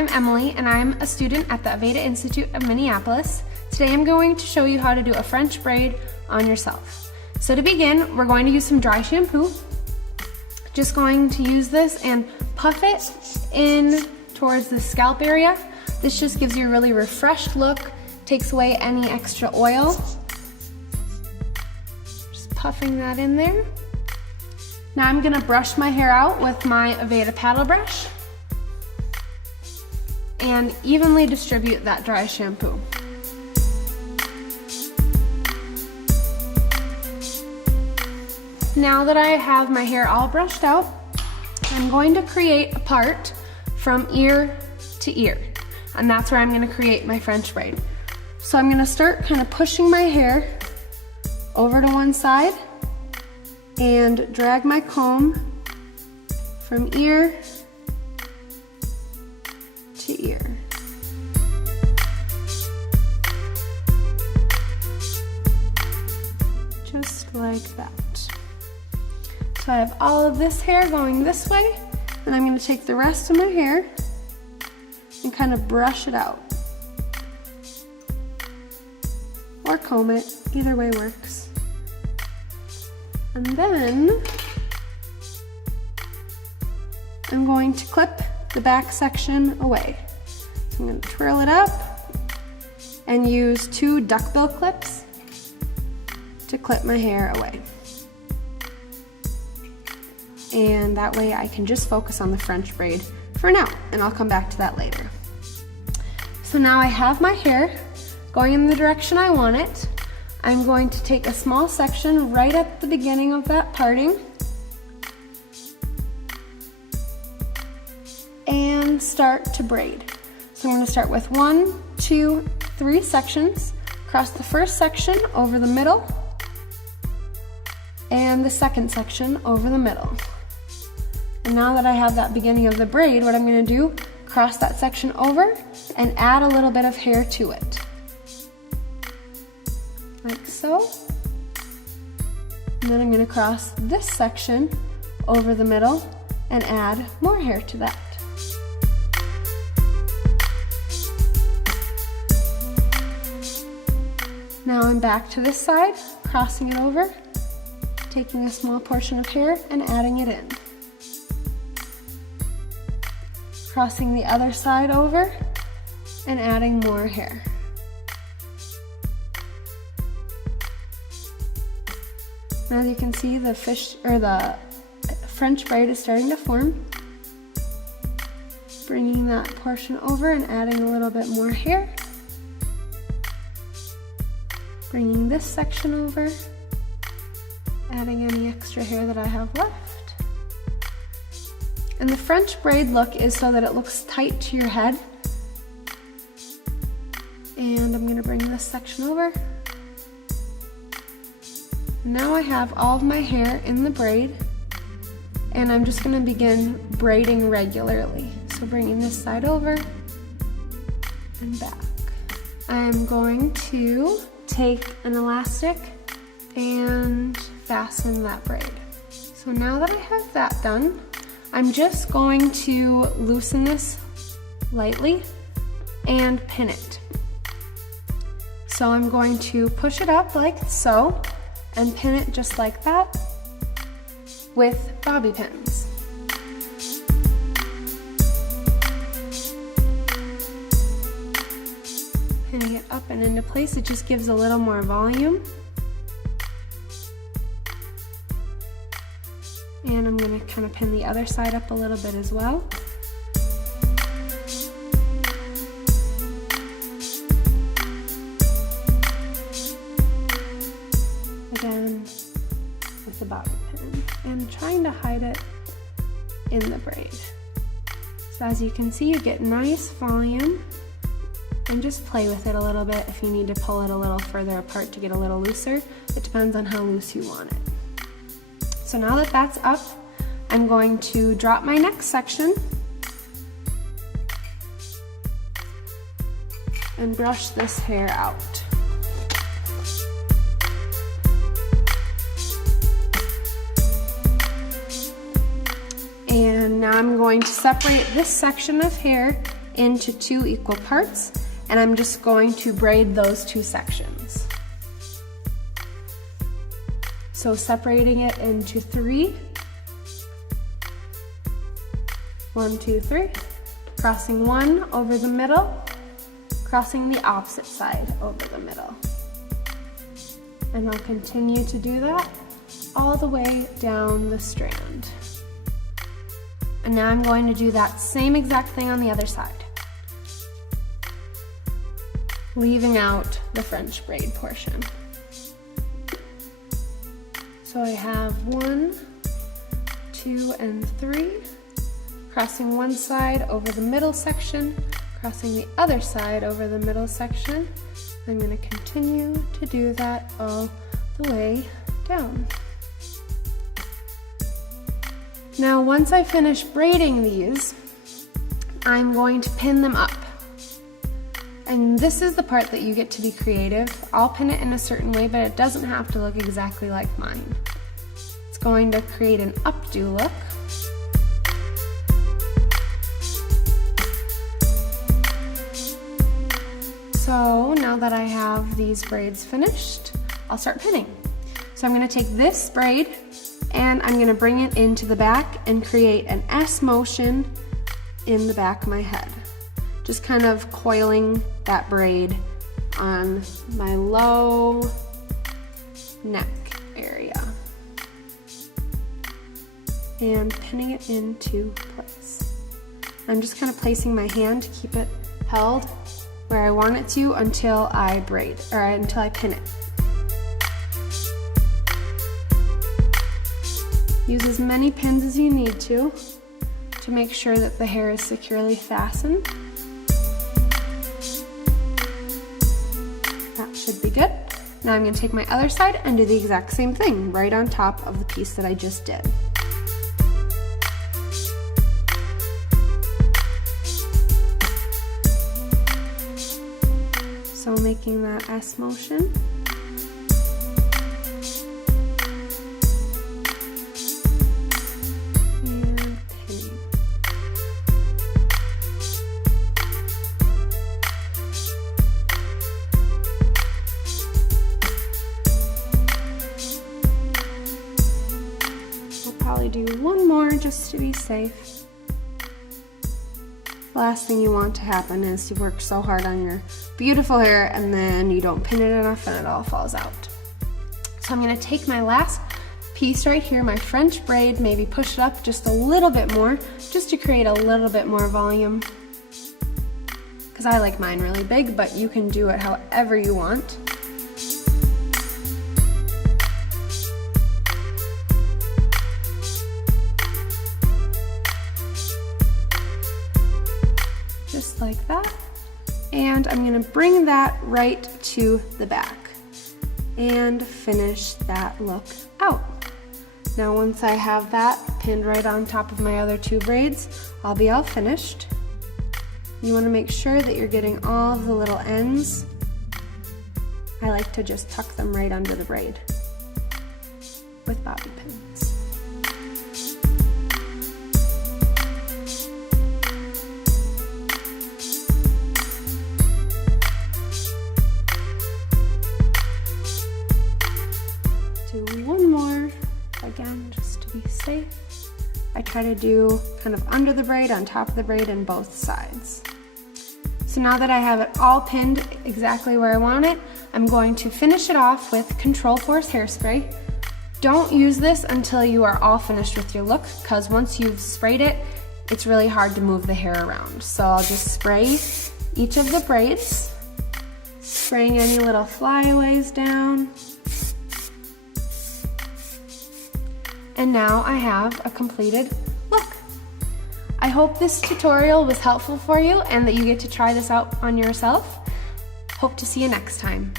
I'm Emily and I'm a student at the Aveda Institute of Minneapolis. Today I'm going to show you how to do a French braid on yourself. So to begin, we're going to use some dry shampoo. Just going to use this and puff it in towards the scalp area. This just gives you a really refreshed look, takes away any extra oil. Just puffing that in there. Now I'm gonna brush my hair out with my Aveda paddle brush and evenly distribute that dry shampoo. Now that I have my hair all brushed out, I'm going to create a part from ear to ear, and that's where I'm gonna create my French braid. So I'm gonna start kind of pushing my hair over to one side and drag my comb from ear to ear. Just like that. So I have all of this hair going this way, and I'm going to take the rest of my hair and kind of brush it out. Or comb it, either way works. And then I'm going to clip the back section away. So I'm going to twirl it up and use 2 duckbill clips to clip my hair away. And that way I can just focus on the French braid for now, and I'll come back to that later. So now I have my hair going in the direction I want it. I'm going to take a small section right at the beginning of that parting and start to braid. So I'm going to start with 1, 2, 3 sections, cross the first section over the middle, and the second section over the middle. And now that I have that beginning of the braid, what I'm going to do, cross that section over and add a little bit of hair to it. Like so. And then I'm going to cross this section over the middle and add more hair to that. Now I'm back to this side, crossing it over, taking a small portion of hair and adding it in. Crossing the other side over and adding more hair. As you can see, the French braid is starting to form. Bringing that portion over and adding a little bit more hair. Bringing this section over, adding any extra hair that I have left. And the French braid look is so that it looks tight to your head. And I'm gonna bring this section over. Now I have all of my hair in the braid, and I'm just going to begin braiding regularly. So bringing this side over and back. I'm going to take an elastic and fasten that braid. So now that I have that done, I'm just going to loosen this lightly and pin it. So I'm going to push it up like so, and pin it just like that with bobby pins. Pinning it up and into place, it just gives a little more volume. And I'm going to kind of pin the other side up a little bit as well. Again, with the bobby pin, and trying to hide it in the braid. So as you can see, you get nice volume, and just play with it a little bit if you need to pull it a little further apart to get a little looser. It depends on how loose you want it. So now that that's up, I'm going to drop my next section and brush this hair out. And now I'm going to separate this section of hair into 2 equal parts, and I'm just going to braid those 2 sections. So separating it into 3. 1, 2, 3. Crossing 1 over the middle, crossing the opposite side over the middle. And I'll continue to do that all the way down the strand. And now I'm going to do that same exact thing on the other side, leaving out the French braid portion. So I have 1, 2, and 3, crossing one side over the middle section, crossing the other side over the middle section. I'm going to continue to do that all the way down. Now once I finish braiding these, I'm going to pin them up. And this is the part that you get to be creative. I'll pin it in a certain way, but it doesn't have to look exactly like mine. It's going to create an updo look. So now that I have these braids finished, I'll start pinning. So I'm going to take this braid and I'm going to bring it into the back and create an S motion in the back of my head. Just kind of coiling that braid on my low neck area and pinning it into place. I'm just kind of placing my hand to keep it held where I want it to until I braid, or until I pin it. Use as many pins as you need to make sure that the hair is securely fastened. That should be good. Now I'm going to take my other side and do the exact same thing right on top of the piece that I just did. So making that S motion. And pinning. I'll probably do one more just to be safe. Last thing you want to happen is you work so hard on your beautiful hair and then you don't pin it enough and it all falls out. So I'm going to take my last piece right here, my French braid, maybe push it up just a little bit more, just to create a little bit more volume. Because I like mine really big, but you can do it however you want. Just like that. And I'm going to bring that right to the back and finish that look out. Now once I have that pinned right on top of my other 2 braids, I'll be all finished. You want to make sure that you're getting all of the little ends. I like to just tuck them right under the braid with bobby pins. Do one more, again, just to be safe. I try to do kind of under the braid, on top of the braid, and both sides. So now that I have it all pinned exactly where I want it, I'm going to finish it off with Control Force hairspray. Don't use this until you are all finished with your look, because once you've sprayed it, it's really hard to move the hair around. So I'll just spray each of the braids, spraying any little flyaways down. And now I have a completed look. I hope this tutorial was helpful for you and that you get to try this out on yourself. Hope to see you next time.